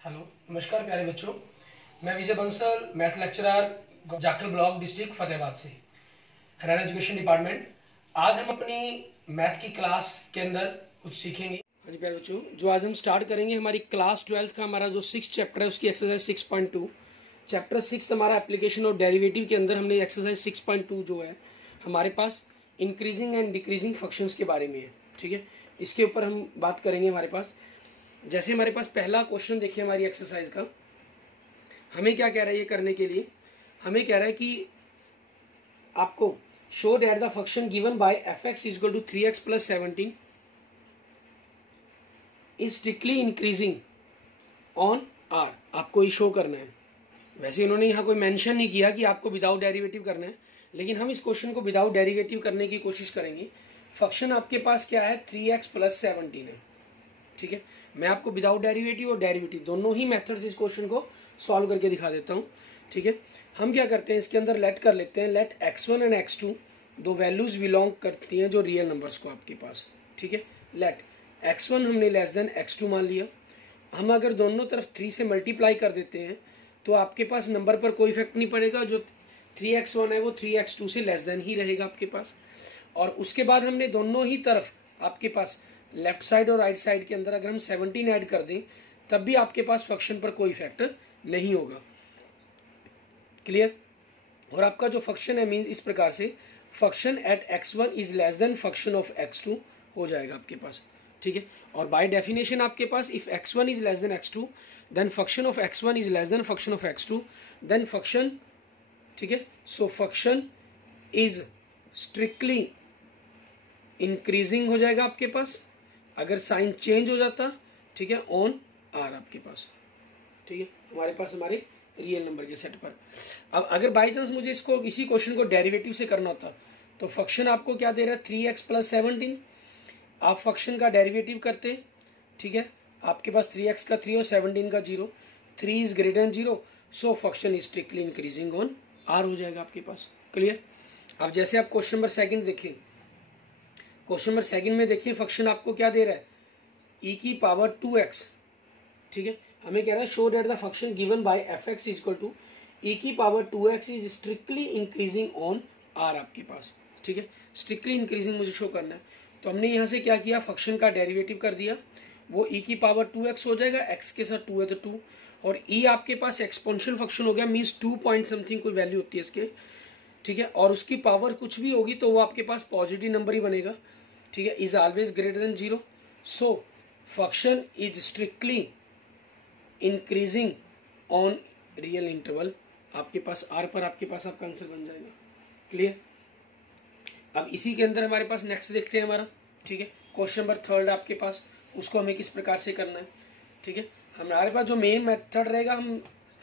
Hello, नमस्कार प्यारे बच्चों। मैं Vijay Bansal, math lecturer, Jakhal block, district Fatehabad से, हरियाणा एजुकेशन डिपार्टमेंट। आज हम अपनी मैथ की क्लास के अंदर कुछ सीखेंगे। हाँ जी प्यारे बच्चों, जो आज हम स्टार्ट करेंगे हमारी क्लास 12th का हमारा जो 6 चैप्टर है उसकी एक्सरसाइज 6.2। चैप्टर 6 हमारा एप्लीकेशन और डेरिवेटिव के अंदर हमने एक्सरसाइज 6.2 जो है हमारे पास इंक्रीजिंग एंड डिक्रीजिंग फंक्शंस के बारे में है। ठीक है, इसके ऊपर हम बात करेंगे। हमारे पास जैसे हमारे पास पहला क्वेश्चन देखिए हमारी एक्सरसाइज का, हमें क्या कह रहा है ये करने के लिए, हमें कह रहा है कि आपको show that the function given by F X is equal to 3x plus 17 is strictly increasing on R. आपको ये शो करना है। वैसे इन्होंने यहाँ कोई मेंशन नहीं किया कि आपको विदाउट डेरिवेटिव करना है, लेकिन हम इस क्वेश्चन को विदाउट डेरिवेटिव करने की कोशिश करेंगे। फंक्शन आपके पास क्या है, 3x प्लस 17 है। ठीक है, मैं आपको विदाउट डेरिवेटिव और डेरिवेटिव दोनों ही मेथड से इस क्वेश्चन को सॉल्व करके दिखा देता हूँ। ठीक है, हम क्या करते हैं, इसके अंदर लेट कर लेते हैं, लेट x1 एंड x2 दो वैल्यूज बिलोंग करती हैं जो रियल नंबर्स को आपके पास। ठीक है, लेट x1 हमने लेस देन x2 मान लिया। हम अगर दोनों तरफ 3 से मल्टीप्लाई कर देते हैं तो आपके पास नंबर पर कोई इफेक्ट नहीं पड़ेगा। जो 3x1 है वो 3x2 से लेस देन ही रहेगा आपके पास। और उसके बाद हमने दोनों ही तरफ आपके पास लेफ्ट साइड और राइट साइड के अंदर अगर हम 17 ऐड कर दें तब भी आपके पास फंक्शन पर कोई इफेक्ट नहीं होगा। क्लियर। और आपका जो फंक्शन है मींस इस प्रकार से, function at x1 is less than function of x2 हो जाएगा आपके पास। ठीक है, और बाय डेफिनेशन आपके पास if x1 is less than x2 then function of x1 is less than function of x2 then function, ठीक है, so function is strictly increasing हो जाएगा आपके पास अगर साइन चेंज हो जाता। ठीक है, ऑन आर आपके पास। ठीक है, हमारे पास हमारे रियल नंबर के सेट पर। अब अगर बाई चांस मुझे इसको इसी क्वेश्चन को डेरिवेटिव से करना होता तो फंक्शन आपको क्या दे रहा है, 3x प्लस 17। आप फंक्शन का डेरिवेटिव करते। ठीक है, आपके पास 3x का 3 और 17 का 0, 3 is greater than 0, so function is strictly increasing on R हो जाएगा आपके पास। क्लियर। अब जैसे आप क्वेश्चन नंबर सेकंड देखें, क्वेश्चन नंबर सेकंड में देखिए फंक्शन आपको क्या दे रहा है, e की पावर 2x। ठीक है, हमें कह रहा है show that the function given by F X is equal to e की power 2x is strictly increasing on r आपके पास। ठीक है, स्ट्रिक्टली इंक्रीजिंग मुझे शो करना है, तो हमने यहाँ से क्या किया, फंक्शन का डेरिवेटिव कर दिया। वो e की पावर 2x हो जाएगा, x के साथ 2 है तो 2, और e आपके पास एक्सपोनेंशियल फंक्शन हो गया, मीन्स 2 पॉइंट समथिंग कोई वैल्यू होती है इसके। ठीक है, और उसकी पावर कुछ भी होगी तो वो आपके पास पॉजिटिव नंबर ही बनेगा। ठीक है, is always greater than 0, so function is strictly increasing on real interval. आपके पास आर पर आपके पास आपका आंसर बन जाएगा। क्लियर। अब इसी के अंदर हमारे पास नेक्स्ट देखते हैं हमारा। ठीक है, क्वेश्चन नंबर थर्ड आपके पास, उसको हमें किस प्रकार से करना है। ठीक है, हमारे पास जो मेन मेथड रहेगा,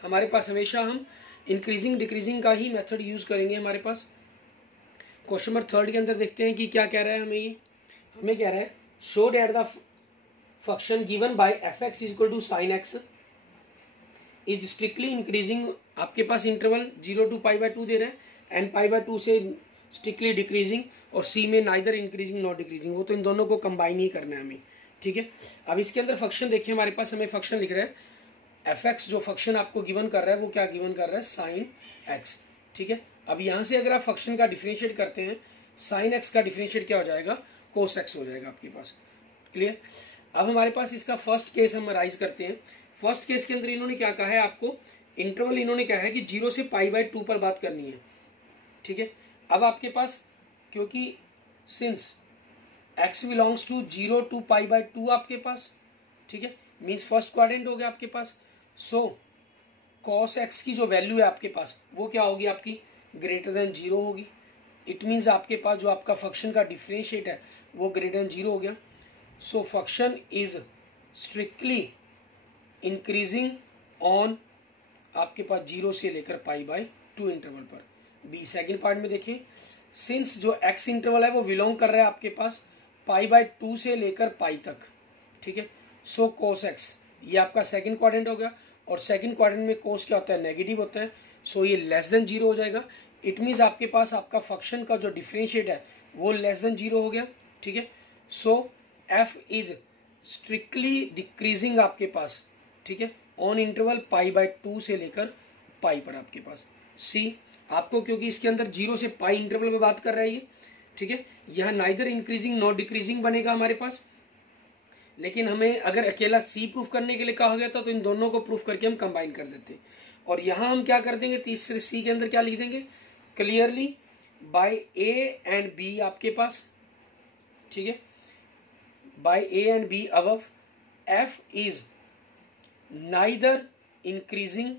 हमारे पास हमेशा हम इंक्रीजिंग डिक्रीजिंग का ही मेथड यूज करेंगे हमारे पास। क्वेश्चन नंबर थर्ड के अंदर देखते हैं कि क्या कह रहा है हमें ये, हमें कह रहा है show that the function given by F X is equal to sine X is strictly increasing. आपके पास इंटरवल 0 to π/2 दे रहा है, एंड π/2 से स्ट्रिक्टली डिक्रीजिंग, और सी में नाइदर इंक्रीजिंग नॉट डिक्रीजिंग। वो तो इन दोनों को कंबाइन ही करना है हमें। ठीक है, अब इसके अंदर फंक्शन देखिए, हमारे पास हमें फंक्शन लिख रहा है एफ एक्स, जो फंक्शन आपको गिवन कर रहा है वो क्या गिवन कर रहा है, साइन एक्स। ठीक है, अब यहाँ से अगर आप फंक्शन का डिफरेंशिएट करते हैं, साइन एक्स का डिफरेंशिएट क्या हो जाएगा, कोस एक्स हो जाएगा आपके पास। क्लियर। अब हमारे पास इसका फर्स्ट केस हम राइज करते हैं। फर्स्ट केस के अंदर इन्होंने क्या कहा है, आपको इंटरवल इन्होंने कहा है कि 0 से π/2 पर बात करनी है। ठीक है, अब आपके पास क्योंकि since x belongs to 0 to π/2 आपके पास, ठीक है, मीन्स फर्स्ट क्वाड्रेंट हो गया आपके पास, सो cos x की जो वैल्यू है आपके पास वो क्या होगी, आपकी ग्रेटर देन 0 होगी। इट मीन्स आपके पास जो आपका फंक्शन का डिफरेंशिएट है वो ग्रेटर देन 0 हो गया। सो function is strictly increasing on आपके पास 0 से लेकर π/2 इंटरवल पर। बी सेकंड पार्ट में देखें, सिंस जो x इंटरवल है वो बिलोंग कर रहा है आपके पास π/2 से लेकर π तक। ठीक है, सो cos x ये आपका सेकंड क्वाड्रेंट हो गया, और सेकंड क्वाड्रेंट में cos क्या होता है, नेगेटिव होता है, सो ये लेस देन 0 हो जाएगा। इट मीन्स आपके पास आपका फंक्शन का जो डिफरेंशिएट है वो लेस देन 0 हो गया। ठीक है, so f is strictly decreasing आपके पास। ठीक है, ऑन इंटरवल पाई बाय 2 से लेकर पाई पर आपके पास। सी आपको, क्योंकि इसके अंदर 0 से पाई इंटरवल में बात कर रहा है ये, ठीक है, यहाँ नाइदर इंक्रीजिंग नॉट डिक्रीजिंग बनेगा हमारे पास। लेकिन हमें अगर अकेला सी प्रूफ करने के लिए कहा गया था तो इन दोनों को प्रूफ करके हम कंबाइन कर देते हैं। और यहाँ हम क्या कर देंगे, तीसरे सी के अंदर क्या लिख देंगे, clearly by A and B आपके पास, ठीक है, by A and B above F is neither increasing,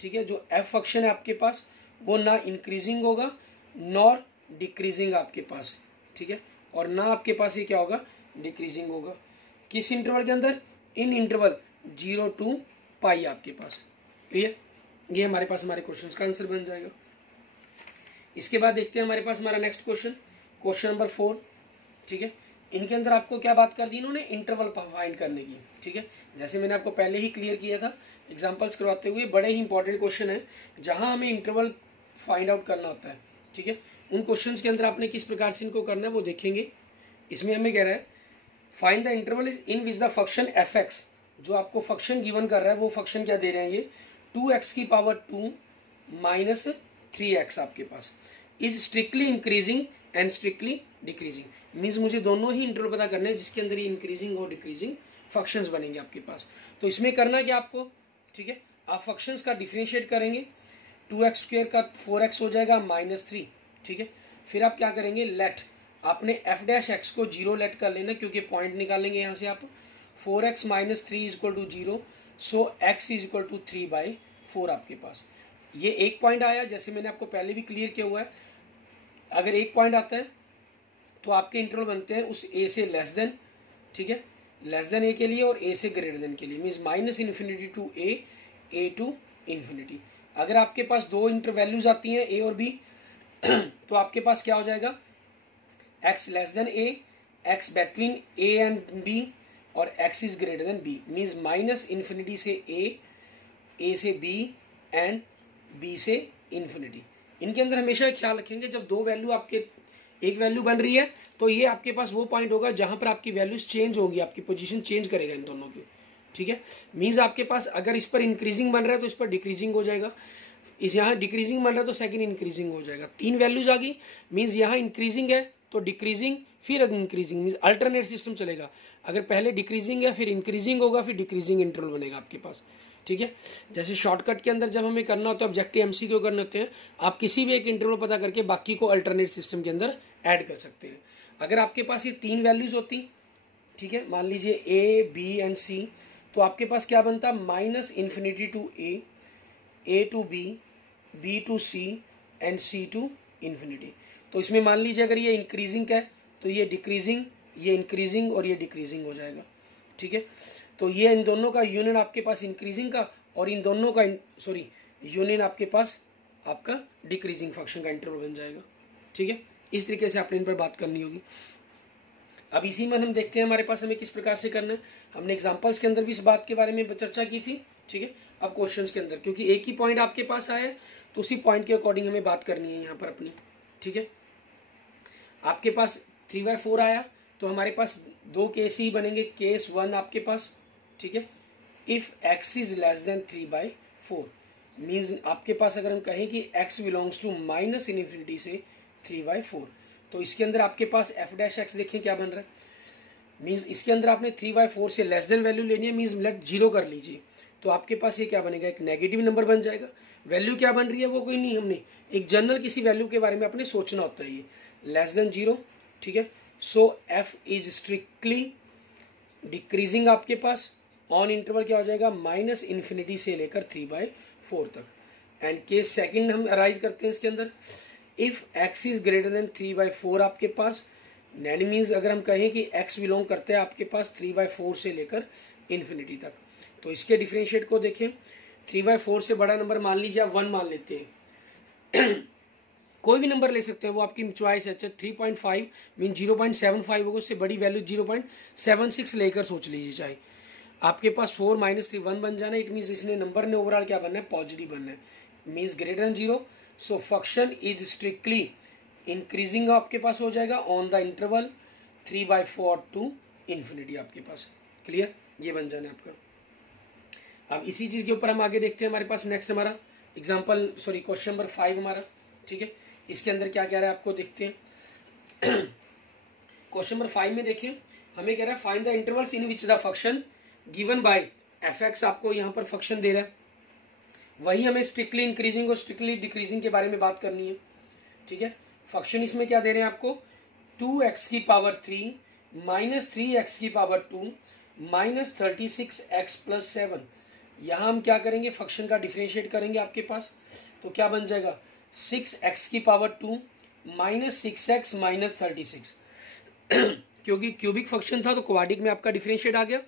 ठीक है, जो एफ फंक्शन है आपके पास वो ना इंक्रीजिंग होगा नॉर डिक्रीजिंग आपके पास, ठीक है, और ना आपके पास ये क्या होगा, डिक्रीजिंग होगा। किस इंटरवल के अंदर, इन इंटरवल 0 to पाई आपके पास। क्लियर, ये हमारे पास हमारे क्वेश्चन का आंसर बन जाएगा। इसके बाद देखते हैं हमारे पास हमारा नेक्स्ट क्वेश्चन, क्वेश्चन नंबर 4, ठीक है। इनके अंदर आपको क्या बात कर दी इन्होंने, इंटरवल फाइंड करने की, ठीक है। जैसे मैंने आपको पहले ही क्लियर किया था एग्जांपल्स करवाते हुए, बड़े ही इंपॉर्टेंट क्वेश्चन है जहां हमें इंटरवल फाइंड आउट करना होता है, ठीक है। उन क्वेश्चंस के अंदर आपने किस प्रकार से इनको करना है वो देखेंगे। इसमें हमें कह रहा है find the interval is in which the function F x, जो आपको फंक्शन गिवन कर रहा है वो फंक्शन क्या दे रहे हैं ये, 2x की पावर 2 माइनस 3x आपके पास, is strictly increasing and strictly decreasing. Means मुझे दोनों ही इंटरवल पता करना है जिसके अंदर ये इंक्रीजिंग और डिक्रीजिंग फंक्शंस बनेंगे आपके पास। तो इसमें करना क्या आपको, ठीक है, आप फंक्शंस का डिफरेंशिएट करेंगे, 2x स्क्वायर का 4x हो जाएगा -3, ठीक है। फिर आप क्या करेंगे, लेट आपने एफ डैश एक्स को 0 लेट कर लेना, क्योंकि पॉइंट निकालेंगे यहाँ से आप, 4x - 3 equal to 0, so x is equal to 3/4 आपके पास। ये एक पॉइंट आया, जैसे मैंने आपको पहले भी क्लियर किया हुआ है, अगर एक पॉइंट आता है तो आपके इंटरवल बनते हैं उस a से लेस देन, ठीक है, लेस देन a के लिए और a से ग्रेटर देन के लिए, means -∞ to a to infinity. अगर आपके पास दो इंटर वैल्यूज आती हैं a और b तो आपके पास क्या हो जाएगा, x less than a, x between a and b और x is greater then b, means -∞ से a से b एंड b से इन्फिनिटी। इनके अंदर हमेशा ख्याल रखेंगे जब दो वैल्यू आपके एक वैल्यू बन रही है तो ये आपके पास वो पॉइंट होगा जहां पर आपकी वैल्यूज चेंज होगी, आपकी पोजीशन चेंज करेगा इन दोनों की, ठीक है। मीन्स आपके पास अगर इस पर इंक्रीजिंग बन रहा है तो इस पर डिक्रीजिंग हो जाएगा, इस यहाँ डिक्रीजिंग बन रहा है तो सेकंड इंक्रीजिंग हो जाएगा। तीन वैल्यूज आ गई, मीन्स यहाँ इंक्रीजिंग है तो डिक्रीजिंग फिर इंक्रीजिंग, मीन्स अल्टरनेट सिस्टम चलेगा। अगर पहले डिक्रीजिंग है फिर इंक्रीजिंग होगा फिर डिक्रीजिंग इंटरवल बनेगा आपके पास, ठीक है। जैसे शॉर्टकट के अंदर जब हमें करना होता है ऑब्जेक्टिव एमसीक्यू करने होते हैं, आप किसी भी एक इंटरवल पता करके बाकी को अल्टरनेट सिस्टम के अंदर ऐड कर सकते हैं। अगर आपके पास ये तीन वैल्यूज होती, ठीक है, मान लीजिए a b एंड c, तो आपके पास क्या बनता, -∞ to a to b to c and c to infinity. तो इसमें मान लीजिए अगर ये इंक्रीजिंग का है तो ये डिक्रीजिंग, ये इंक्रीजिंग और ये डिक्रीजिंग हो जाएगा, ठीक है। तो ये इन दोनों का यूनियन आपके पास इंक्रीजिंग का और इन दोनों का यूनियन आपके पास आपका डिक्रीजिंग फंक्शन का इंटरवल बन जाएगा, ठीक है। इस तरीके से आपने इन पर बात करनी होगी। अब इसी में हम देखते हैं हमारे पास हमें किस प्रकार से करना है। हमने एग्जांपल्स के अंदर भी इस बात के बारे में चर्चा की थी, ठीक है। अब क्वेश्चंस के अंदर क्योंकि एक ही पॉइंट आपके पास आया है तो उसी पॉइंट के अकॉर्डिंग हमें बात करनी है यहाँ पर अपनी, ठीक है। आपके पास 3/4 आया तो हमारे पास दो केस ही बनेंगे, केस 1 आपके पास, ठीक है, if x is less then 3/4, means आपके पास अगर हम कहें कि x बिलोंग्स टू -∞ से 3/4, तो इसके अंदर आपके पास f डैश x देखें क्या बन रहा है, मीन्स इसके अंदर आपने 3/4 से लेस देन वैल्यू लेनी है, मीन्स लेट 0 कर लीजिए, तो आपके पास ये क्या बनेगा, एक नेगेटिव नंबर बन जाएगा। वैल्यू क्या बन रही है वो कोई नहीं, हमने एक जनरल किसी वैल्यू के बारे में अपने सोचना होता है, ये लेस देन 0, ठीक है। So f is strictly decreasing आपके पास, ऑन इंटरवल क्या हो जाएगा, -∞ से लेकर 3/4 तक। एंड केस सेकंड हम अराइज करते हैं इसके अंदर, if x is greater then 3/4 आपके पास, दैट मीन्स अगर हम कहें कि x बिलोंग करते हैं आपके पास 3/4 से लेकर इन्फिनिटी तक, तो इसके डिफरेंशिएट को देखें, 3/4 से बड़ा नंबर मान लीजिए आप 1 मान लेते हैं कोई भी नंबर ले सकते हैं, वो आपकी चॉइस है। अच्छा 3.5 मीन 0.75 होगा, उससे बड़ी वैल्यू 0.76 लेकर सोच लीजिए, चाहे आपके पास 4 - 3 1 बन जाना, इट मीन्स इसने नंबर ने ओवरऑल क्या बनना है, पॉजिटिव बनना है, means greater than 0। So function is strictly increasing आपके पास हो जाएगा on the interval 3/4 to infinity आपके पास। क्लियर, ये बन जाना है आपका। अब इसी चीज के ऊपर हम आगे देखते हैं। हमारे पास नेक्स्ट हमारा एग्जाम्पल क्वेश्चन नंबर 5 हमारा, ठीक है। इसके अंदर क्या कह रहा है आपको देखते हैं। क्वेश्चन नंबर 5 में देखिए, हमें कह रहा है find the intervals in which the function given by F x, आपको यहाँ पर फंक्शन दे रहा है। वही हमें स्ट्रिक्टली इंक्रीजिंग और स्ट्रिक्टली डिक्रीजिंग के बारे में बात करनी है, ठीक है। फंक्शन इसमें क्या दे रहे हैं आपको, 2x की पावर 3 माइनस 3x की पावर 2 माइनस 36x प्लस 7। यहाँ हम क्या करेंगे, फंक्शन का डिफरेंशिएट करेंगे आपके पास, तो क्या बन जाएगा 6x की पावर 2 माइनस 6x माइनस 36। क्योंकि क्यूबिक फंक्शन था तो क्वाड्रिक में आपका डिफरेंशिएट आ गया,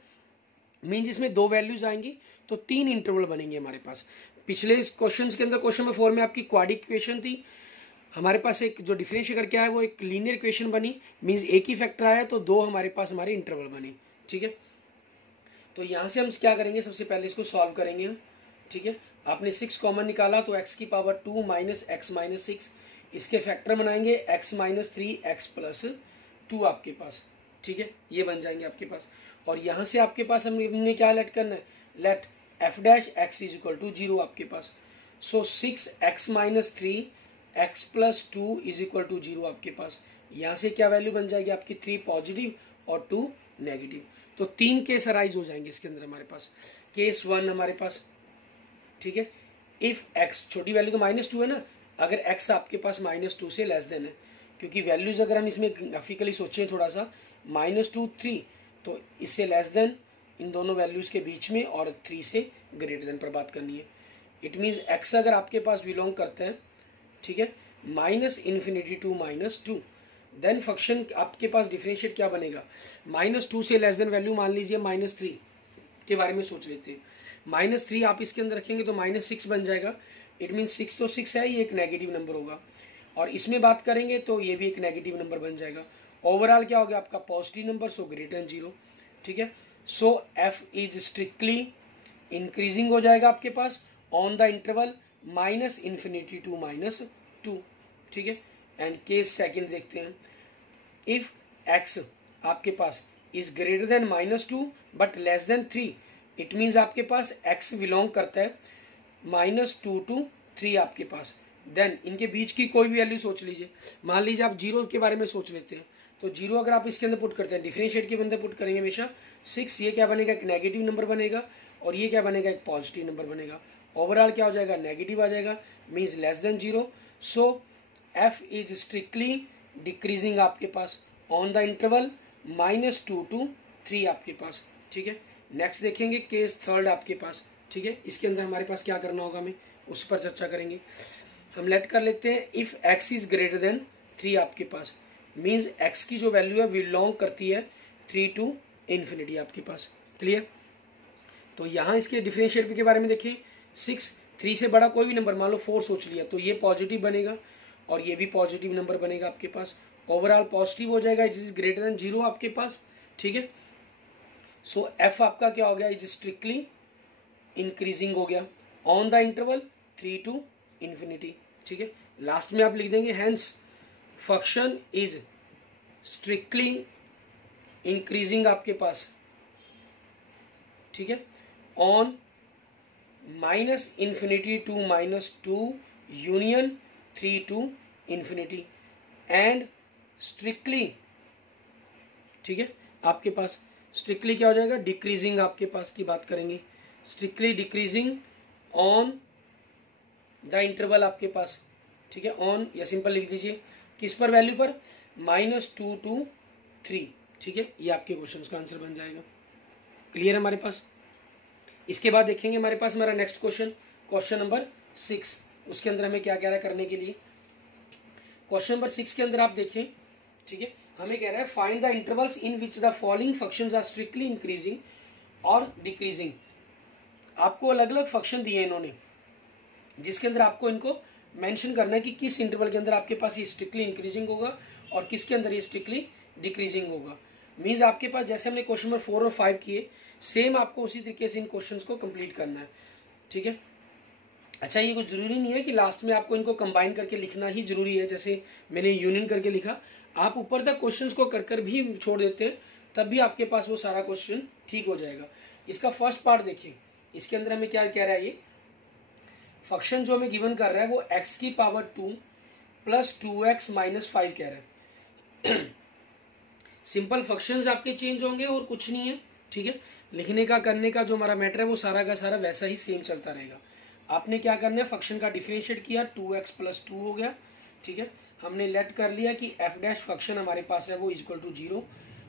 मीन्स इसमें 2 वैल्यूज आएंगी तो 3 इंटरवल बनेंगे हमारे पास। पिछले क्वेश्चन के अंदर क्वेश्चन नंबर 4 में आपकी क्वाड्रिक इक्वेशन थी, हमारे पास एक जो डिफरेंशिएट करके आया वो एक लीनियर इक्वेशन बनी, मीन्स एक ही फैक्टर आया तो 2 हमारे पास हमारे इंटरवल बने, ठीक है। तो यहाँ से हम क्या करेंगे, सबसे पहले इसको सॉल्व करेंगे हम, ठीक है। आपने 6 कॉमन निकाला तो x की पावर 2 माइनस एक्स माइनस 6, इसके फैक्टर बनाएंगे x माइनस 3x प्लस 2 आपके पास, ठीक है। ये बन जाएंगे आपके पास। और यहाँ से आपके पास हमने क्या लेट करना है, let f dash x is equal to 0 आपके पास। So 6x minus 3x plus 2 is equal to 0 आपके पास। यहाँ से क्या वैल्यू बन जाएगी आपकी, 3 पॉजिटिव और 2 नेगेटिव। तो 3 केस अराइज हो जाएंगे इसके अंदर हमारे पास। केस 1 हमारे पास, ठीक है, इफ x, छोटी वैल्यू तो -2 है ना, अगर x आपके पास -2 से लेस देन है, क्योंकि वैल्यूज अगर हम इसमें ग्राफिकली सोचें थोड़ा सा, -2 3, तो इससे लेस देन इन दोनों वैल्यूज के बीच में और 3 से ग्रेटर देन पर बात करनी है। इट मीन्स x अगर आपके पास बिलोंग करता है, ठीक है, -∞ टू -2, देन फंक्शन आपके पास डिफरेंशिएट क्या बनेगा, -2 से लेस देन वैल्यू मान लीजिए -3 के बारे में सोच लेते हैं। -3 आप इसके अंदर रखेंगे तो -6 बन जाएगा। इट मीन्स 6 तो 6 है, ये एक नेगेटिव नंबर होगा। और इसमें बात करेंगे तो ये भी एक नेगेटिव नंबर बन जाएगा। ओवरऑल क्या हो गया आपका, positive number, so greater than 0, ठीक है। So f is strictly increasing हो जाएगा आपके पास ऑन द इंटरवल -∞ टू -2, ठीक है। एंड केस सेकंड देखते हैं, इफ x आपके पास is greater than -2 but less than 3, it means आपके पास x बिलोंग करता है -2 टू 3 आपके पास। देन इनके बीच की कोई भी वैल्यू सोच लीजिए, मान लीजिए आप 0 के बारे में सोच लेते हैं, तो 0 अगर आप इसके अंदर पुट करते हैं, डिफरेंशिएट के अंदर पुट करेंगे हमेशा 6, ये क्या बनेगा, एक नेगेटिव नंबर बनेगा, और ये क्या बनेगा, एक पॉजिटिव नंबर बनेगा। ओवरऑल क्या हो जाएगा, नेगेटिव आ जाएगा, means less than 0। So f is strictly decreasing आपके पास ऑन द इंटरवल -2 टू 3 आपके पास, ठीक है। नेक्स्ट देखेंगे केस थर्ड आपके पास, ठीक है। इसके अंदर हमारे पास क्या करना होगा, हमें उस पर चर्चा करेंगे। हम लेट कर लेते हैं if x is greater then 3 आपके पास, मीन्स x की जो वैल्यू है बिलोंग करती है 3 टू इन्फिनिटी आपके पास, क्लियर। तो यहाँ इसके डिफरेंशिएट के बारे में देखिए, 6 3 से बड़ा कोई भी नंबर, मान लो 4 सोच लिया, तो ये पॉजिटिव बनेगा और ये भी पॉजिटिव नंबर बनेगा आपके पास। ओवरऑल पॉजिटिव हो जाएगा, इट इज ग्रेटर देन 0 आपके पास, ठीक है। सो f आपका क्या हो गया, इज स्ट्रिक्टली इंक्रीजिंग हो गया on the interval 3 to infinity, ठीक है। लास्ट में आप लिख देंगे hence function is strictly increasing आपके पास, ठीक है, on -∞ to -2 union 3 to infinity and strictly, ठीक है, आपके पास स्ट्रिक्टली क्या हो जाएगा, डिक्रीजिंग आपके पास की बात करेंगे, strictly decreasing on the interval आपके पास, ठीक है, ऑन या सिंपल लिख दीजिए किस पर, वैल्यू पर, -2 टू 3, ठीक है। ये आपके क्वेश्चन का आंसर बन जाएगा, क्लियर है हमारे पास। इसके बाद देखेंगे हमारे पास हमारा नेक्स्ट क्वेश्चन नंबर 6, उसके अंदर हमें क्या कह रहा है करने के लिए। क्वेश्चन नंबर 6 के अंदर आप देखें, ठीक है, हमें कह रहा है find the intervals in which the following functions are strictly increasing और डिक्रीजिंग। आपको अलग अलग फंक्शन दिए इन्होंने, जिसके अंदर आपको इनको मेंशन करना है कि किस इंटरवल के अंदर आपके पास ये स्ट्रिक्टली इंक्रीजिंग होगा और किसके अंदर ये स्ट्रिक्टली डिक्रीजिंग होगा। मीन्स आपके पास जैसे हमने क्वेश्चन नंबर 4 और 5 किए, सेम आपको उसी तरीके से इन क्वेश्चंस को कंप्लीट करना है, ठीक है। अच्छा, ये कुछ जरूरी नहीं है कि लास्ट में आपको इनको कंबाइन करके लिखना ही जरूरी है, जैसे मैंने यूनियन करके लिखा, आप ऊपर तक क्वेश्चंस को कर भी छोड़ देते हैं, तब भी आपके पास वो सारा क्वेश्चन ठीक हो जाएगा। इसका फर्स्ट पार्ट देखिए, इसके अंदर हमें क्या कह रहा है, ये फंक्शन जो हमें गिवन कर रहा है वो x की पावर 2 प्लस 2x माइनस 5 कह रहा है। सिंपल फंक्शंस आपके चेंज होंगे और कुछ नहीं है, ठीक है। लिखने का करने का जो हमारा मैटर है वो सारा का सारा वैसा ही सेम चलता रहेगा। आपने क्या करना है, फंक्शन का डिफरेंशिएट किया, 2x प्लस 2 हो गया, ठीक है। हमने लेट कर लिया कि f डैश फंक्शन हमारे पास है वो इक्वल टू 0,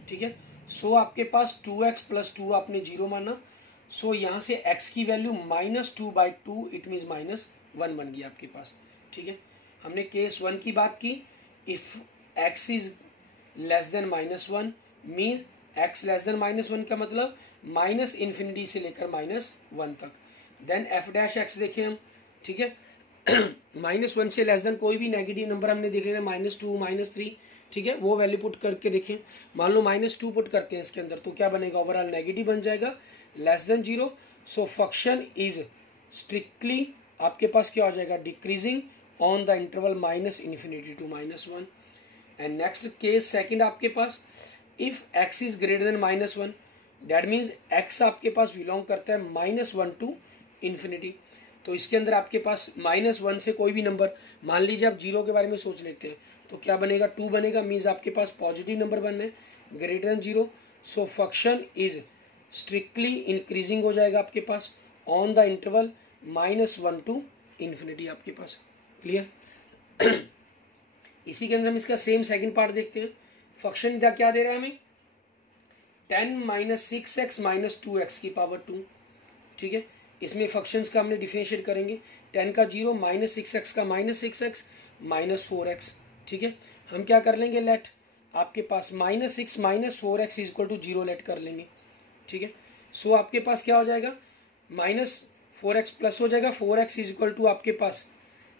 ठीक है। सो आपके पास 2x प्लस 2 आपने 0 माना, सो यहाँ से x की वैल्यू -2/2 इट मीन्स -1 बन गई आपके पास, ठीक है। हमने केस 1 की बात की, if x is less then -1 means x less than -1 का मतलब -∞ से लेकर -1 तक। देन f डैश x देखें हम, ठीक है। -1 से लेस देन कोई भी नेगेटिव नंबर हमने देख लेना, -2 -3, ठीक है, वो वैल्यू पुट करके देखें। मान लो -2 पुट करते हैं इसके अंदर, तो क्या बनेगा, ओवरऑल नेगेटिव बन जाएगा, less than 0। So function is strictly आपके पास क्या हो जाएगा, decreasing on the interval -∞ to -1। And next case second आपके पास, if x is greater than -1 that means x आपके पास बिलोंग करता है -1 टू इन्फिनिटी। तो इसके अंदर आपके पास -1 से कोई भी नंबर, मान लीजिए आप 0 के बारे में सोच लेते हैं, तो क्या बनेगा, 2 बनेगा, मीन्स आपके पास पॉजिटिव नंबर बनने greater than 0। So function is strictly increasing हो जाएगा आपके पास on the interval -1 to infinity आपके पास। क्लियर। इसी के अंदर हम इसका सेम सेकंड पार्ट देखते हैं। फंक्शन क्या दे रहा है हमें, 10 - 6x - 2x की पावर 2, ठीक है। इसमें फंक्शंस का हमने डिफरेंशिएट करेंगे, 10 का 0, -6x का -6x -4x, ठीक है। हम क्या कर लेंगे, लेट आपके पास -6 - 4x इक्वल टू 0 लेट कर लेंगे, ठीक है। सो आपके पास क्या हो जाएगा, -4x प्लस हो जाएगा, 4x इक्वल टू आपके पास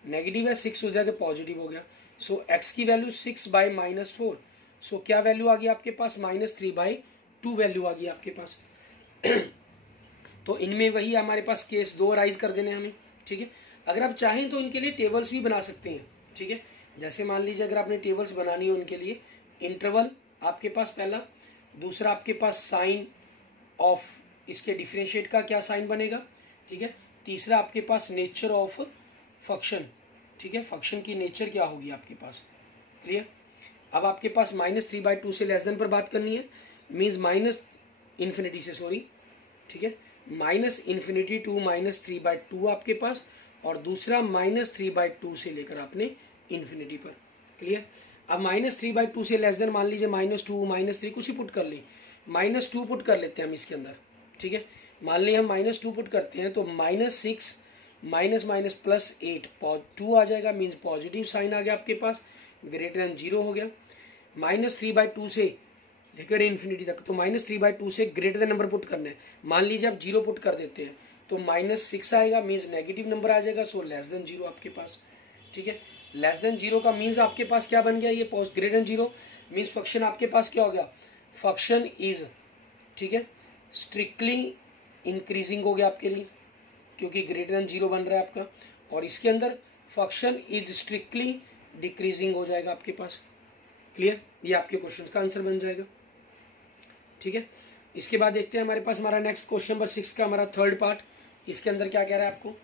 नेगेटिव है, 6 हो जाएगा पॉजिटिव हो गया। सो x की वैल्यू 6/-4, सो क्या वैल्यू आ गई आपके पास, -3/2 वैल्यू आ गई आपके पास। तो इनमें वही हमारे पास केस 2 राइज कर देने हमें, ठीक है। अगर आप चाहें तो इनके लिए टेबल्स भी बना सकते हैं, ठीक है। जैसे मान लीजिए अगर आपने टेबल्स बनानी हो उनके लिए, इंटरवल आपके पास पहला, दूसरा आपके पास साइन ऑफ इसके डिफरेंशिएट का क्या साइन बनेगा, ठीक है। तीसरा आपके पास नेचर ऑफ फंक्शन, ठीक है, फंक्शन की नेचर क्या होगी आपके पास। क्लियर। अब आपके पास -3/2 से लेस देन पर बात करनी है, मीन्स -∞ से, सॉरी, ठीक है, -∞ टू -3/2 आपके पास, और दूसरा -3/2 से लेकर आपने इन्फिनिटी पर। क्लियर। अब -3/2 से लेस देन मान लीजिए -2 -3 कुछ ही पुट कर ले, -2 पुट कर लेते हैं हम इसके अंदर, ठीक है। मान लीजिए हम -2 पुट करते हैं तो -6 माइनस प्लस 8 2 आ जाएगा, मीन्स पॉजिटिव साइन आ गया आपके पास, ग्रेटर देन 0 हो गया। -3/2 से लेकर इन्फिनिटी तक, तो -3/2 से ग्रेटर देन नंबर पुट करना है। मान लीजिए आप 0 पुट कर देते हैं तो -6 आएगा, मीन्स नेगेटिव नंबर आ जाएगा, सो लेस देन 0 आपके पास, ठीक है। लेस देन 0 का मीन्स आपके पास क्या बन गया, ये ग्रेटर देन 0 मीन्स फंक्शन आपके पास क्या हो गया, फंक्शन इज, ठीक है, स्ट्रिक्टली इंक्रीजिंग हो गया आपके लिए, क्योंकि ग्रेटर देन 0 बन रहा है आपका। और इसके अंदर फंक्शन इज स्ट्रिक्टली डिक्रीजिंग हो जाएगा आपके पास। क्लियर। ये आपके क्वेश्चन का आंसर बन जाएगा, ठीक है। इसके बाद देखते हैं हमारे पास हमारा नेक्स्ट क्वेश्चन नंबर 6 का हमारा थर्ड पार्ट। इसके अंदर क्या कह रहा है आपको,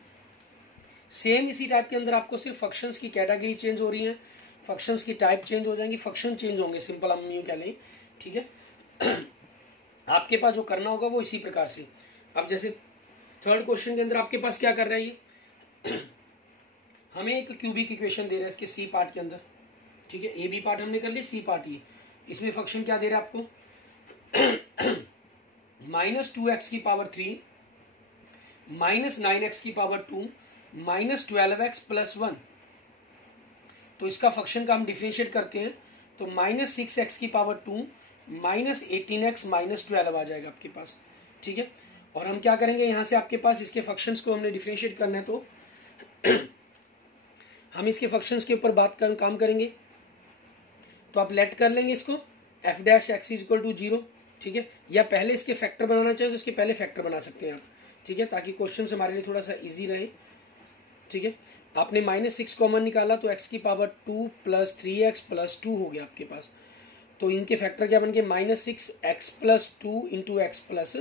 सेम इसी टाइप के अंदर आपको सिर्फ फंक्शंस की कैटेगरी चेंज हो रही है, फंक्शंस की टाइप चेंज हो जाएंगी, फंक्शन चेंज होंगे, सिंपल हम यूँ कह लें, ठीक है। आपके पास जो करना होगा वो इसी प्रकार से। अब जैसे थर्ड क्वेश्चन के अंदर आपके पास क्या कर रहा है, ये हमें एक क्यूबिक इक्वेशन दे रहा है इसके सी पार्ट के अंदर, ठीक है। ए बी पार्ट हमने कर लिया, सी पार्ट ये, इसमें फंक्शन क्या दे रहा है आपको, -2x की पावर 3 -9x की पावर 2 -12x प्लस 1। तो इसका फंक्शन का हम डिफरेंशिएट करते हैं तो -6x की पावर 2 -18x -12 आ जाएगा आपके पास, ठीक है। और हम क्या करेंगे, यहाँ से आपके पास इसके फंक्शंस को हमने डिफरेंशिएट करना है, तो हम इसके फंक्शंस के ऊपर काम करेंगे। तो आप लेट कर लेंगे इसको f dash x is equal to 0, ठीक है। या पहले इसके फैक्टर बनाना चाहिए तो इसके पहले फैक्टर बना सकते हैं आप, ठीक है, ताकि क्वेश्चन हमारे लिए थोड़ा सा इजी रहे, ठीक है। आपने -6 कॉमन निकाला तो x की पावर 2 प्लस 3x प्लस 2 हो गया आपके पास। तो इनके फैक्टर क्या बन गए, -6x plus 2 into x plus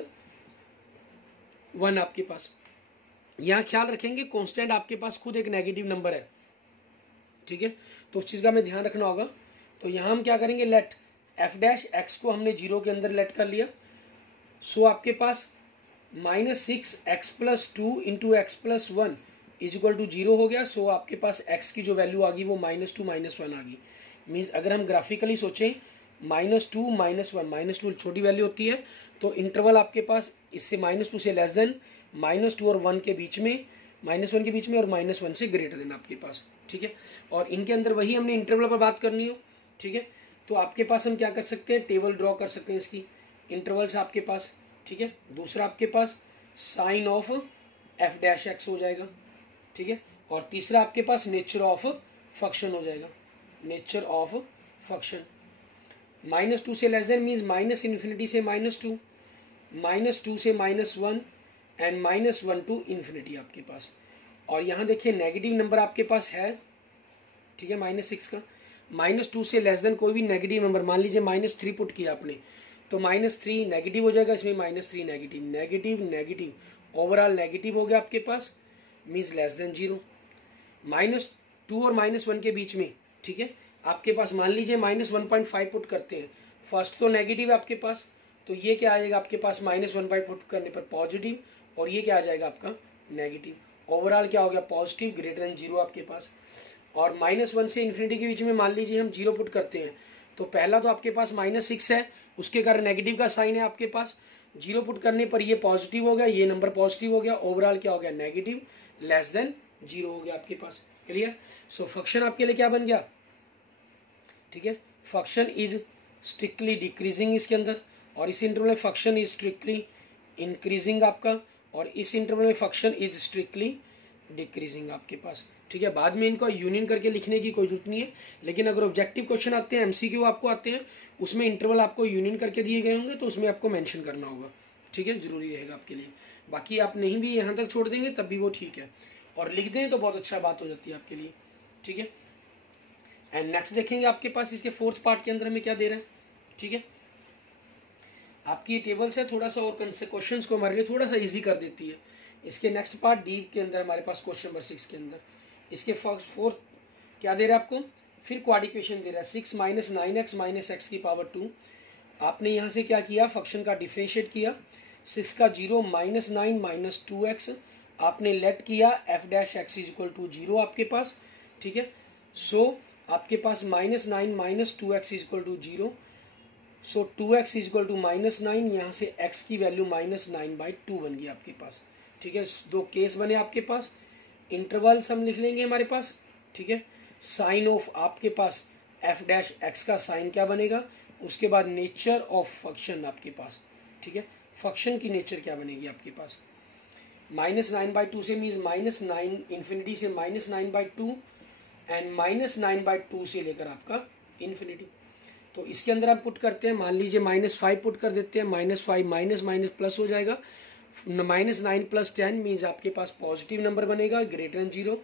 1 आपके पास। यहाँ ख्याल रखेंगे कांस्टेंट आपके पास खुद एक नेगेटिव नंबर है, ठीक है, तो उस चीज़ का हमें ध्यान रखना होगा। तो यहाँ हम क्या करेंगे, लेट एफ डैश एक्स को हमने 0 के अंदर लेट कर लिया। सो आपके पास -6x+2 into x+1 is equal to 0 हो गया। सो आपके पास x की जो वैल्यू आ गई वो -2 -1 आ गई। मीन्स अगर हम ग्राफिकली सोचें -2 -1, -2 छोटी वैल्यू होती है, तो इंटरवल आपके पास इससे -2 से लेस देन, -2 और 1 के बीच में, -1 के बीच में और -1 से ग्रेटर देन आपके पास, ठीक है। और इनके अंदर वही हमने इंटरवल पर बात करनी हो, ठीक है। तो आपके पास हम क्या कर सकते हैं, टेबल ड्रॉ कर सकते हैं इसकी, इंटरवल्स आपके पास, ठीक है। दूसरा आपके पास sign of f dash x हो जाएगा, ठीक है। और तीसरा आपके पास नेचर ऑफ फंक्शन हो जाएगा, नेचर ऑफ फंक्शन। -2 से लेस देन मीन्स -∞ से -2, -2 से -1 एंड -1 टू इन्फिनिटी आपके पास। और यहाँ देखिए नेगेटिव नंबर आपके पास है, ठीक है, -6 का। -2 से लेस देन कोई भी नेगेटिव नंबर, मान लीजिए -3 पुट किया आपने, तो -3 नेगेटिव हो जाएगा, इसमें -3 negative, negative negative, overall negative हो गया आपके पास, मीन्स लेस देन 0। -2 और -1 के बीच में, ठीक है, आपके पास मान लीजिए -1.5 पुट करते हैं, फर्स्ट तो नेगेटिव है आपके पास, तो ये क्या आ जाएगा आपके पास, -1.5 पुट करने पर पॉजिटिव, और ये क्या आ जाएगा आपका नेगेटिव। ओवरऑल क्या हो गया, पॉजिटिव ग्रेटर देन 0 आपके पास। और -1 से इन्फिनिटी के बीच में मान लीजिए हम 0 पुट करते हैं, तो पहला तो आपके पास -6 है, उसके कारण नेगेटिव का साइन है आपके पास, 0 पुट करने पर ये पॉजिटिव हो गया, ये नंबर पॉजिटिव हो गया, ओवरऑल क्या हो गया, नेगेटिव लेस देन 0 हो गया आपके पास। क्लियर। सो फंक्शन आपके लिए क्या बन गया, ठीक है, फंक्शन इज स्ट्रिक्टली डिक्रीजिंग इसके अंदर, और इस इंटरवल में फंक्शन इज स्ट्रिक्टली इंक्रीजिंग आपका, और इस इंटरवल में फंक्शन इज स्ट्रिक्टली डिक्रीजिंग आपके पास, ठीक है। बाद में इनको यूनियन करके लिखने की कोई जरूरत नहीं है, लेकिन अगर ऑब्जेक्टिव क्वेश्चन आते हैं, एमसीक्यू आपको आते हैं, उसमें इंटरवल आपको यूनियन करके दिए गए होंगे, तो उसमें आपको मेंशन करना होगा, ठीक है, जरूरी रहेगा आपके लिए। बाकी आप नहीं भी यहाँ तक छोड़ देंगे तब भी वो ठीक है, और लिख दें तो बहुत अच्छा बात हो जाती है आपके लिए, ठीक है। एंड नेक्स्ट देखेंगे आपके पास इसके 4th पार्ट के अंदर हमें क्या दे रहा है, ठीक है। आपकी ये टेबल्स है, थोड़ा सा और क्वेश्चंस को हमारे लिए थोड़ा सा इजी कर देती है। इसके नेक्स्ट पार्ट डी के अंदर हमारे पास क्वेश्चन नंबर 6 के अंदर इसके 4th क्या दे रहा है आपको, फिर क्वाड इक्वेशन दे रहा है 6 - 9x - x की पावर 2। आपने यहाँ से क्या किया, फंक्शन का डिफरेंशिएट किया, 6 का 0 -9 - 2x, आपने लेट किया F dash X is equal to 0 आपके पास, ठीक है। सो आपके पास -9 - 2x is equal to 0, so 2x is equal to -9, यहाँ से x की वैल्यू -9/2 बन गई आपके पास, ठीक है। दो केस बने आपके पास, इंटरवल्स हम लिख लेंगे हमारे पास, ठीक है। साइन ऑफ आपके पास एफ डैश एक्स का साइन क्या बनेगा, उसके बाद नेचर ऑफ फंक्शन आपके पास, ठीक है, फंक्शन की नेचर क्या बनेगी आपके पास, -9/2 से मीन्स -9 इन्फिनिटी से -9/2 एंड -9/2 से लेकर आपका इन्फिनिटी। तो इसके अंदर आप पुट करते हैं, मान लीजिए -5 पुट कर देते हैं, -5 माइनस माइनस प्लस हो जाएगा, -9 + 10 मीन्स आपके पास पॉजिटिव नंबर बनेगा ग्रेटर देन 0।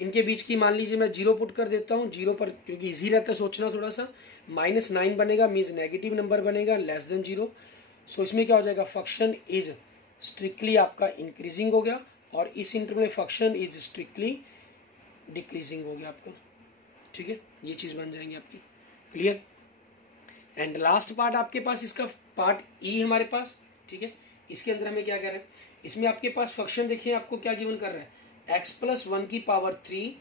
इनके बीच की मान लीजिए मैं 0 पुट कर देता हूँ, 0 पर क्योंकि इजी रहता है सोचना थोड़ा सा, -9 बनेगा मीन्स नेगेटिव नंबर बनेगा लेस देन 0। सो इसमें क्या हो जाएगा, फंक्शन इज स्ट्रिक्टली आपका इंक्रीजिंग हो गया, और इस इंटरवल में फंक्शन इज स्ट्रिक्टली डिक्रीजिंग हो गया आपका, ठीक है। ये चीज़ बन जाएंगी आपकी, क्लियर। एंड लास्ट पार्ट आपके पास इसका पार्ट ई हमारे पास, ठीक है। इसके अंदर हमें क्या कर रहे हैं, इसमें आपके पास फंक्शन देखिए आपको क्या गिवन कर रहा है, x+1 की पावर 3,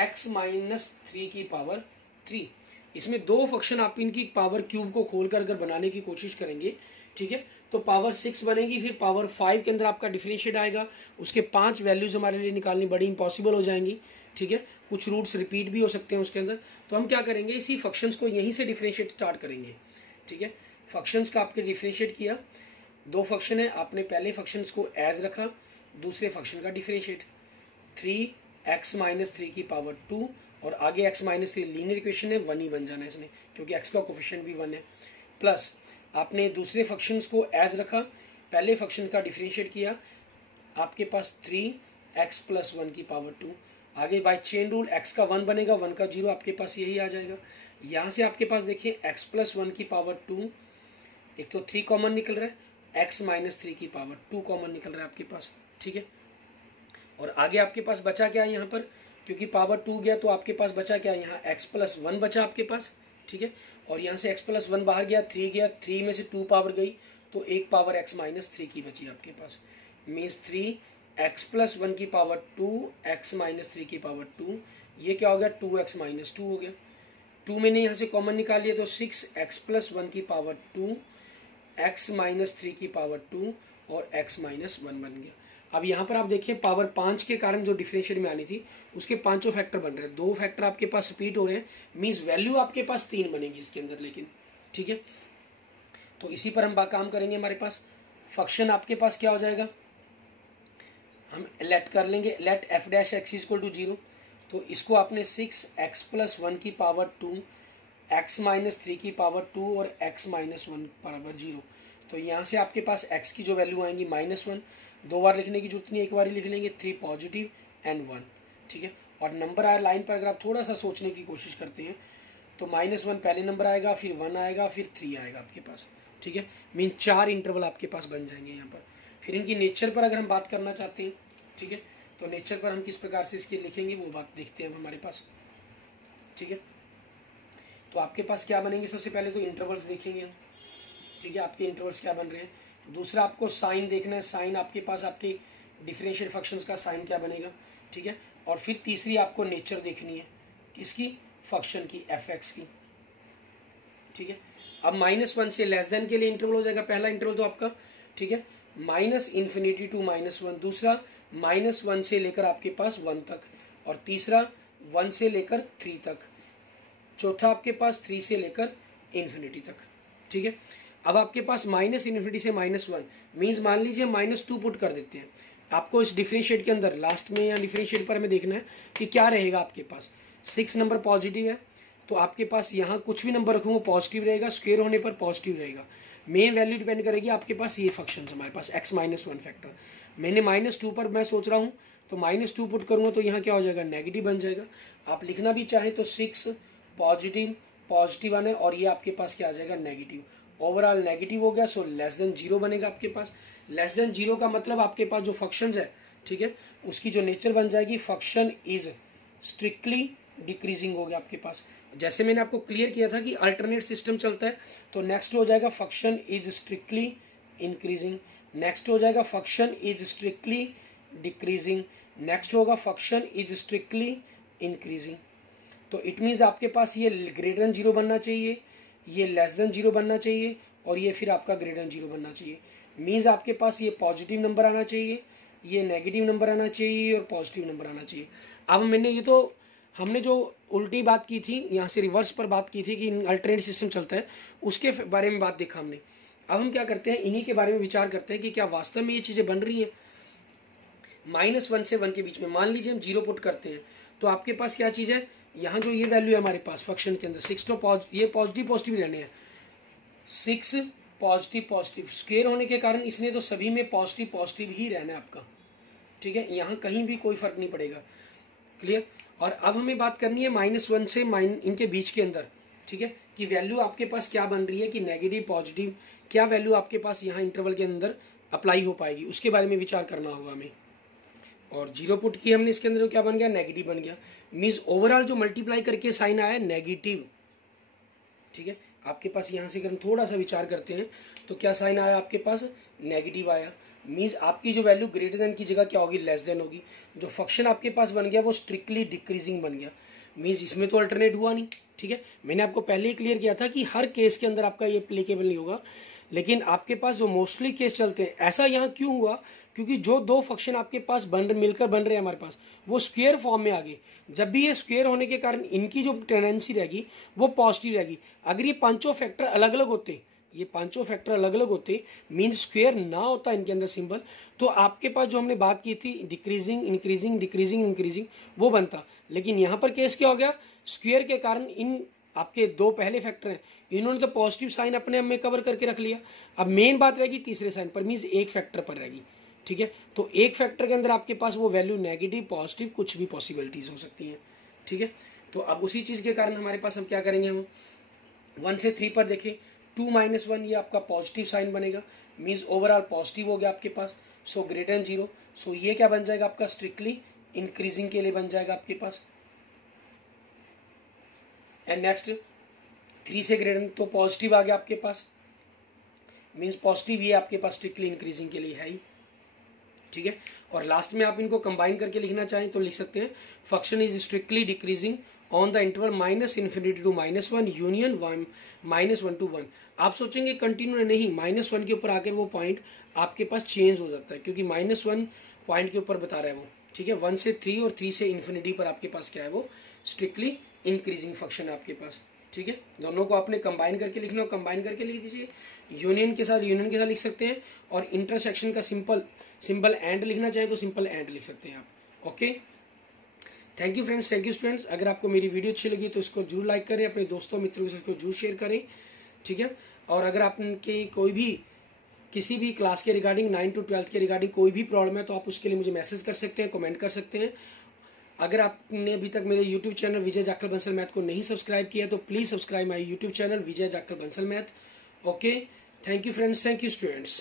x - 3 की पावर 3। इसमें दो फंक्शन आप इनकी पावर क्यूब को खोलकर अगर बनाने की कोशिश करेंगे, ठीक है, तो पावर 6 बनेगी, फिर पावर 5 के अंदर आपका डिफरेंशिएट आएगा, उसके 5 वैल्यूज हमारे लिए निकालनी बड़ी इंपॉसिबल हो जाएंगी, ठीक है। कुछ रूट्स रिपीट भी हो सकते हैं उसके अंदर, तो हम क्या करेंगे, इसी फंक्शंस को यहीं से डिफरेंशिएट स्टार्ट करेंगे, ठीक है। फंक्शंस का आपके डिफरेंशिएट किया, दो फंक्शन है, आपने पहले फंक्शंस को एज रखा, दूसरे फंक्शन का डिफरेंशिएट 3x - 3 की पावर 2, और आगे x - 3 लीनियर इक्वेशन है, 1 ही बन जाना है इसने, क्योंकि x का कोफिशिएंट भी 1 है, प्लस आपने दूसरे फंक्शंस को एज रखा, पहले फंक्शन का डिफरेंशिएट किया, आपके पास 3x + 1 की पावर 2, आगे बाय चेन रूल x का 1 बनेगा, 1 का 0, आपके पास यही आ जाएगा। यहाँ से आपके पास देखिए x + 1 की पावर 2, एक तो 3 कॉमन निकल रहा है, x माइनस 3 की पावर 2 कॉमन निकल रहा है आपके पास, ठीक है। और आगे आपके पास बचा क्या है यहाँ पर, क्योंकि पावर 2 गया तो आपके पास बचा क्या है, यहाँ x प्लस 1 बचा आपके पास, ठीक है। और यहाँ से x प्लस 1 बाहर गया, 3 गया, 3 में से 2 पावर गई तो एक पावर x माइनस 3 की बची आपके पास, मीन्स 3x प्लस 1 की पावर 2 x माइनस 3 की पावर 2, ये क्या हो गया 2x माइनस 2 हो गया। 2 मैंने यहाँ से कॉमन निकाल लिया तो 6x प्लस 1 की पावर 2 x माइनस 3 की पावर 2 और x माइनस 1 बन गया। अब यहाँ पर आप देखिए पावर 5 के कारण जो डिफरेंशिएट में आनी थी उसके पांचों फैक्टर बन रहे हैं, 2 फैक्टर आपके पास रिपीट हो रहे हैं, मीन्स वैल्यू आपके पास 3 बनेगी इसके अंदर, लेकिन ठीक है। तो इसी पर हम काम करेंगे। हमारे पास फंक्शन आपके पास क्या हो जाएगा, हम लेट कर लेंगे, let f dash x equal to 0। तो इसको आपने 6x प्लस 1 की पावर 2 x माइनस 3 की पावर 2 और x माइनस 1 पावर 0। तो यहाँ से आपके पास x की जो वैल्यू आएंगी -1, 2 बार लिखने की जरूरत नहीं, एक बार ही लिख लेंगे, 3 पॉजिटिव एंड 1, ठीक है। और नंबर आया लाइन पर, अगर आप थोड़ा सा सोचने की कोशिश करते हैं तो -1 पहले नंबर आएगा, फिर 1 आएगा, फिर 3 आएगा आपके पास, ठीक है। मीन 4 इंटरवल आपके पास बन जाएंगे यहाँ पर। फिर इनकी नेचर पर अगर हम बात करना चाहते हैं, ठीक है, तो नेचर पर हम किस प्रकार से इसके लिखेंगे वो बात देखते हैं हमारे पास, ठीक है। तो आपके पास क्या बनेंगे, सबसे पहले तो इंटरवल्स देखेंगे हम, ठीक है, आपके इंटरवल्स क्या बन रहे हैं। दूसरा आपको साइन देखना है, साइन आपके पास आपके डिफरेंशियल फंक्शंस का साइन क्या बनेगा, ठीक है। और फिर तीसरी आपको नेचर देखनी है, किसकी, फंक्शन की, f(x) की, ठीक है। अब -1 से लेस देन के लिए इंटरवल हो जाएगा, पहला इंटरवल तो आपका, ठीक है, -∞ टू -1, दूसरा -1 से लेकर आपके पास 1 तक, और तीसरा 1 से लेकर 3 तक, चौथा आपके पास 3 से लेकर इन्फिनिटी तक, ठीक है। अब आपके पास -∞ से -1 मीन्स मान लीजिए -2 पुट कर देते हैं। आपको इस डिफरेंशिएट के अंदर लास्ट में या डिफरेंशिएट पर हमें देखना है कि क्या रहेगा आपके पास। 6 नंबर पॉजिटिव है तो आपके पास यहाँ कुछ भी नंबर रखूँ वो पॉजिटिव रहेगा, स्क्वायर होने पर पॉजिटिव रहेगा। मेन वैल्यू डिपेंड करेगी आपके पास ये फंक्शन हमारे पास x माइनस 1 फैक्टर। मैंने -2 पर मैं सोच रहा हूँ तो -2 पुट करूँगा तो यहाँ क्या हो जाएगा, नेगेटिव बन जाएगा। आप लिखना भी चाहें तो 6 पॉजिटिव आना है और ये आपके पास क्या आ जाएगा, नेगेटिव। ओवरऑल नेगेटिव हो गया, सो लेस देन 0 बनेगा आपके पास। लेस देन 0 का मतलब आपके पास जो फंक्शन है, ठीक है, उसकी जो नेचर बन जाएगी, फंक्शन इज स्ट्रिक्टली डिक्रीजिंग हो गया आपके पास। जैसे मैंने आपको क्लियर किया था कि अल्टरनेट सिस्टम चलता है तो नेक्स्ट हो जाएगा function is strictly increasing, next हो जाएगा function is strictly decreasing, next होगा फंक्शन इज स्ट्रिक्टली इंक्रीजिंग। तो इट मीन्स आपके पास ये ग्रेटर देन 0 बनना चाहिए, ये लेस देन 0 बनना चाहिए और ये फिर आपका ग्रेटर देन 0 बनना चाहिए। मीन्स आपके पास ये पॉजिटिव नंबर आना चाहिए, ये नेगेटिव नंबर आना चाहिए और पॉजिटिव नंबर आना चाहिए। अब मैंने ये तो हमने जो उल्टी बात की थी, यहाँ से रिवर्स पर बात की थी कि अल्टरनेट सिस्टम चलता है, उसके बारे में बात देखा हमने। अब हम क्या करते हैं, इन्हीं के बारे में विचार करते हैं कि क्या वास्तव में ये चीज़ें बन रही हैं। -1 से 1 के बीच में मान लीजिए हम 0 पुट करते हैं तो आपके पास क्या चीज़ है, यहाँ जो ये वैल्यू है हमारे पास फंक्शन के अंदर 6 तो ये पॉजिटिव रहने हैं, 6 पॉजिटिव स्क्वायर होने के कारण इसने तो सभी में पॉजिटिव ही रहना है आपका, ठीक है, यहाँ कहीं भी कोई फर्क नहीं पड़ेगा। क्लियर। और अब हमें बात करनी है -1 से इनके बीच के अंदर, ठीक है, कि वैल्यू आपके पास क्या बन रही है, कि नेगेटिव पॉजिटिव क्या वैल्यू आपके पास यहाँ इंटरवल के अंदर अप्लाई हो पाएगी, उसके बारे में विचार करना होगा हमें। और 0 पुट की हमने, इसके अंदर जो क्या बन गया, नेगेटिव बन गया। मीन्स ओवरऑल जो मल्टीप्लाई करके साइन आया नेगेटिव, ठीक है। आपके पास यहाँ से अगर हम थोड़ा सा विचार करते हैं तो क्या साइन आया आपके पास, नेगेटिव आया। मीन्स आपकी जो वैल्यू ग्रेटर देन की जगह क्या होगी, लेस देन होगी। जो फंक्शन आपके पास बन गया वो स्ट्रिक्टली डिक्रीजिंग बन गया। मीन्स इसमें तो अल्टरनेट हुआ नहीं, ठीक है। मैंने आपको पहले ही क्लियर किया था कि हर केस के अंदर आपका ये एप्लीकेबल नहीं होगा, लेकिन आपके पास जो मोस्टली केस चलते हैं, ऐसा यहाँ क्यों हुआ, क्योंकि जो 2 फंक्शन आपके पास मिलकर बन रहे हैं हमारे पास, वो स्क्वायर फॉर्म में आ गए। जब भी ये स्क्वायर होने के कारण इनकी जो टेंडेंसी रहेगी वो पॉजिटिव रहेगी। अगर ये पांचों फैक्टर अलग अलग होते, ये पांचों फैक्टर अलग अलग होते, मीन्स स्क्वायर ना होता इनके अंदर सिंबल, तो आपके पास जो हमने बात की थी डिक्रीजिंग इंक्रीजिंग डिक्रीजिंग इंक्रीजिंग वो बनता। लेकिन यहाँ पर केस क्या हो गया, स्क्वायर के कारण इन आपके 2 पहले फैक्टर हैं, इन्होंने तो पॉजिटिव साइन अपने में कवर करके रख लिया। अब मेन बात रहेगी तीसरे साइन पर, मीन्स एक फैक्टर पर रहेगी, ठीक है। तो एक फैक्टर के अंदर आपके पास वो वैल्यू नेगेटिव पॉजिटिव कुछ भी पॉसिबिलिटीज हो सकती हैं, ठीक है। तो अब उसी चीज़ के कारण हमारे पास हम क्या करेंगे, हम 1 से 3 पर देखें 2 - 1 ये आपका पॉजिटिव साइन बनेगा, मीन्स ओवरऑल पॉजिटिव हो गया आपके पास, सो ग्रेटर देन 0। सो ये क्या बन जाएगा आपका स्ट्रिक्टली इंक्रीजिंग के लिए बन जाएगा आपके पास। एंड नेक्स्ट 3 से ग्रेटर तो पॉजिटिव आ गया आपके पास, मीन्स पॉजिटिव ये आपके पास स्ट्रिक्टली इंक्रीजिंग के लिए है ही, ठीक है। और लास्ट में आप इनको कंबाइन करके लिखना चाहें तो लिख सकते हैं function is strictly decreasing on the interval -∞ to -1 union -1 to 1। आप सोचेंगे कंटिन्यू नहीं, -1 के ऊपर आकर वो पॉइंट आपके पास चेंज हो जाता है, क्योंकि -1 पॉइंट के ऊपर बता रहा है वो, ठीक है। 1 से 3 और 3 से इन्फिनिटी पर आपके पास क्या है, वो स्ट्रिक्टली इंक्रीजिंग फंक्शन है आपके पास, ठीक है। दोनों को आपने कंबाइन करके लिखना हो, कंबाइन करके लिख दीजिए, यूनियन के साथ लिख सकते हैं, और इंटरसेक्शन का सिंपल एंड लिखना चाहें तो सिंपल एंड लिख सकते हैं आप। Okay, thank you friends, thank you students. अगर आपको मेरी वीडियो अच्छी लगी तो इसको जरूर लाइक करें, अपने दोस्तों मित्रों के साथ इसको जरूर शेयर करें, ठीक है। और अगर आपके कोई भी किसी भी क्लास के रिगार्डिंग 9 to 12 के रिगार्डिंग कोई भी प्रॉब्लम है तो आप उसके लिए मुझे मैसेज कर सकते हैं, कमेंट कर सकते हैं। अगर आपने अभी तक मेरे यूट्यूब चैनल विजय जाखल बंसल मैथ को नहीं सब्सक्राइब किया तो please subscribe my YouTube channel Vijay Jakhal Bansal math. Okay, thank you friends, thank you students.